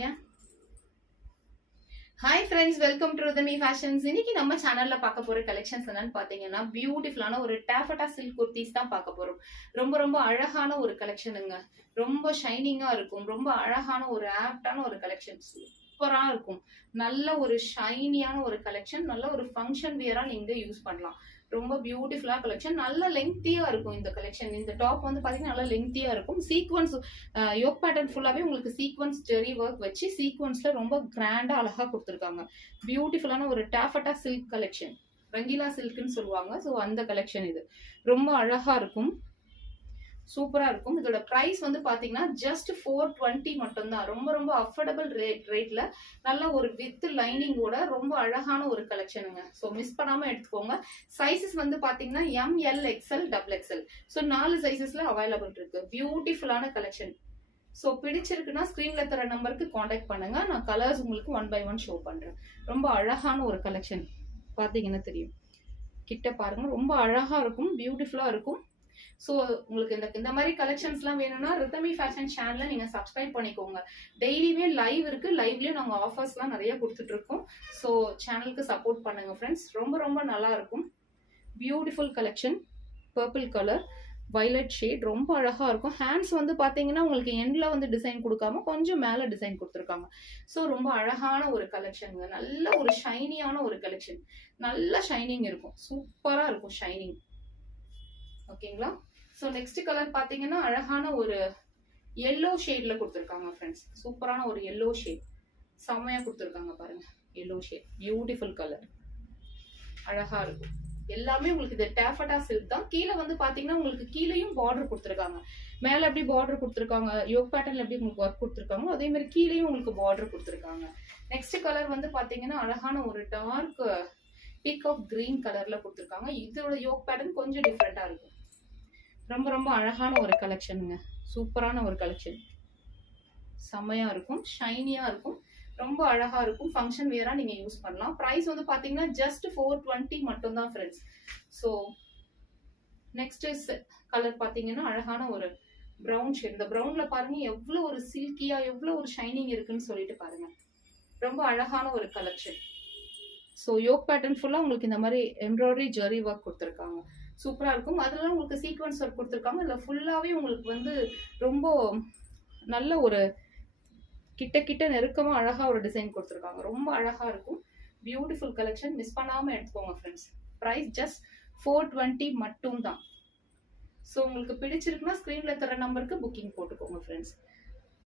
ஏன் hi friends, welcome to Ruthami fashions. இன்னைக்கு நம்ம சேனல்ல பார்க்க போற கலெக்ஷன்ஸ் என்னன்னு பாத்தீங்கன்னா, பியூட்டிஃபுல்லான ஒரு டாஃபட்டா சில்க் குர்த்திஸ் தான் பார்க்க போறோம். ரொம்ப ரொம்ப அழகான ஒரு கலெக்ஷனுங்க. ரொம்ப ஷைனிங்கா இருக்கும். ரொம்ப அழகான ஒரு ஆப்டான ஒரு கலெக்ஷன். சூப்பரா இருக்கும். நல்ல ஒரு ஷைனியான ஒரு கலெக்ஷன். நல்ல ஒரு ஃபங்க்ஷன் வியரா நீங்க யூஸ் பண்ணலாம். ரொம்ப பியூட்டிஃபுல்லா கலெக்ஷன். நல்ல லெங்தியா இருக்கும் இந்த கலெக்ஷன். இந்த டாப் வந்து பாத்தீங்கன்னா நல்லா லெங்தியா இருக்கும். சீக்வன்ஸ் யோக் பேட்டர்ன் ஃபுல்லாவே உங்களுக்கு சீக்வன்ஸ் ஜெரி ஒர்க் வச்சு சீக்வன்ஸ்ல ரொம்ப கிராண்டா அழகா கொடுத்துருக்காங்க. பியூட்டிஃபுல்லான ஒரு டாஃபட்டா சில்க் கலெக்ஷன். ரங்கீலா சில்க்னு சொல்லுவாங்க. ஸோ அந்த கலெக்ஷன் இது ரொம்ப அழகா இருக்கும். சூப்பரா இருக்கும். இதோட பிரைஸ் வந்து பாத்தீங்கன்னா ஜஸ்ட் 420 மட்டும் தான். ரொம்ப ரொம்ப அஃபோர்டபுள் ரேட்ல நல்ல ஒரு வித் லைனிங்கோட ரொம்ப அழகான ஒரு கலெக்ஷனுங்க. ஸோ மிஸ் பண்ணாம எடுத்துக்கோங்க. சைசஸ் வந்து பாத்தீங்கன்னா ML XL XXL. ஸோ 4 சைசஸ்ல அவைலபிள் இருக்கு. பியூட்டிஃபுல்லான கலெக்ஷன். ஸோ பிடிச்சிருக்குன்னா ஸ்க்ரீன்ல தர நம்பருக்கு காண்டாக்ட் பண்ணுங்க. நான் கலர்ஸ் உங்களுக்கு 1 by 1 ஷோ பண்றேன். ரொம்ப அழகான ஒரு கலெக்ஷன். பாத்தீங்கன்னா தெரியும். கிட்ட பாருங்க. ரொம்ப அழகா இருக்கும். பியூட்டிஃபுல்லா இருக்கும். ஸோ உங்களுக்கு இந்த மாதிரி கலெக்ஷன்ஸ்லாம் வேணும்னா ரிதமி ஃபேஷன் சேனலை நீங்க சப்ஸ்கிரைப் பண்ணிக்கோங்க. டெய்லியுமே லைவ் இருக்கு. லைவ்லயும் நாங்க ஆஃபர்ஸ்லாம் நிறைய கொடுத்துட்டு இருக்கோம். ஸோ சேனலுக்கு சப்போர்ட் பண்ணுங்க ஃப்ரெண்ட்ஸ். ரொம்ப ரொம்ப நல்லா இருக்கும். Beautiful collection. Purple colour violet shade ரொம்ப அழகா இருக்கும். ஹேண்ட்ஸ் வந்து பாத்தீங்கன்னா உங்களுக்கு எண்ட்ல வந்து டிசைன் கொடுக்காம கொஞ்சம் மேல டிசைன் கொடுத்துருக்காங்க. ஸோ ரொம்ப அழகான ஒரு கலெக்ஷனுங்க. நல்ல ஒரு ஷைனியான ஒரு கலெக்ஷன். நல்ல ஷைனிங் இருக்கும். சூப்பரா இருக்கும் ஷைனிங். ஓகேங்களா? ஸோ நெக்ஸ்ட் கலர் பாத்தீங்கன்னா அழகான ஒரு எல்லோ ஷேட்ல கொடுத்துருக்காங்க ஃப்ரெண்ட்ஸ். சூப்பரான ஒரு எல்லோ ஷேட். செம்மையா கொடுத்துருக்காங்க பாருங்க. Yellow shade beautiful colour. அழகா இருக்கும். எல்லாமே உங்களுக்கு இது டாஃபட்டா சில்க் தான். கீழே வந்து பாத்தீங்கன்னா உங்களுக்கு கீழேயும் பார்டர் கொடுத்துருக்காங்க. மேல எப்படி பார்டர் கொடுத்துருக்காங்க, யோக் பேட்டர்ன்ல எப்படி உங்களுக்கு ஒர்க் கொடுத்துருக்காங்க, அதே மாதிரி கீழேயும் உங்களுக்கு பார்டர் கொடுத்துருக்காங்க. நெக்ஸ்ட் கலர் வந்து பாத்தீங்கன்னா அழகான ஒரு டார்க் பீக் ஆஃப் கிரீன் கலர்ல கொடுத்துருக்காங்க. இதோட யோக் பேட்டர்ன் கொஞ்சம் டிஃப்ரெண்டா இருக்கும். ரொம்ப ரொம்ப அழகான ஒரு கலெக்ஷனுங்க. சூப்பரான ஒரு கலெக்ஷன். செம்மையா இருக்கும். ஷைனியா இருக்கும். ரொம்ப அழகா இருக்கும். ஃபங்க்ஷன் வியரா நீங்க யூஸ் பண்ணலாம். பிரைஸ் வந்து பாத்தீங்கன்னா ஜஸ்ட் 420 மட்டும் தான் ஃப்ரெண்ட்ஸ். ஸோ நெக்ஸ்ட் கலர் பாத்தீங்கன்னா அழகான ஒரு ப்ரௌன் ஷேட். இந்த ப்ரௌன்ல பாருங்க எவ்வளவு ஒரு சில்கியா எவ்வளவு ஒரு ஷைனிங் இருக்குன்னு சொல்லிட்டு பாருங்க. ரொம்ப அழகான ஒரு கலெக்ஷன். ஸோ யோக் பேட்டர்ன் ஃபுல்லா உங்களுக்கு இந்த மாதிரி எம்ப்ராய்டரி ஜெரி ஒர்க் கொடுத்துருக்காங்க. சூப்பரா இருக்கும். அதெல்லாம் உங்களுக்கு சீக்வன்ஸ் ஒர்க் கொடுத்துருக்காங்க. இதுல ஃபுல்லாவே உங்களுக்கு வந்து ரொம்ப நல்ல ஒரு கிட்ட கிட்ட நெருக்கமா அழகா ஒரு டிசைன் கொடுத்துருக்காங்க. ரொம்ப அழகா இருக்கும். Beautiful collection. மிஸ் பண்ணாம எடுத்துக்கோங்க ஃப்ரெண்ட்ஸ். பிரைஸ் ஜஸ்ட் 420 மட்டும் தான். ஸோ உங்களுக்கு பிடிச்சிருக்குன்னா ஸ்க்ரீன்ல தர நம்பருக்கு புக்கிங் போட்டுக்கோங்க ஃப்ரெண்ட்ஸ்.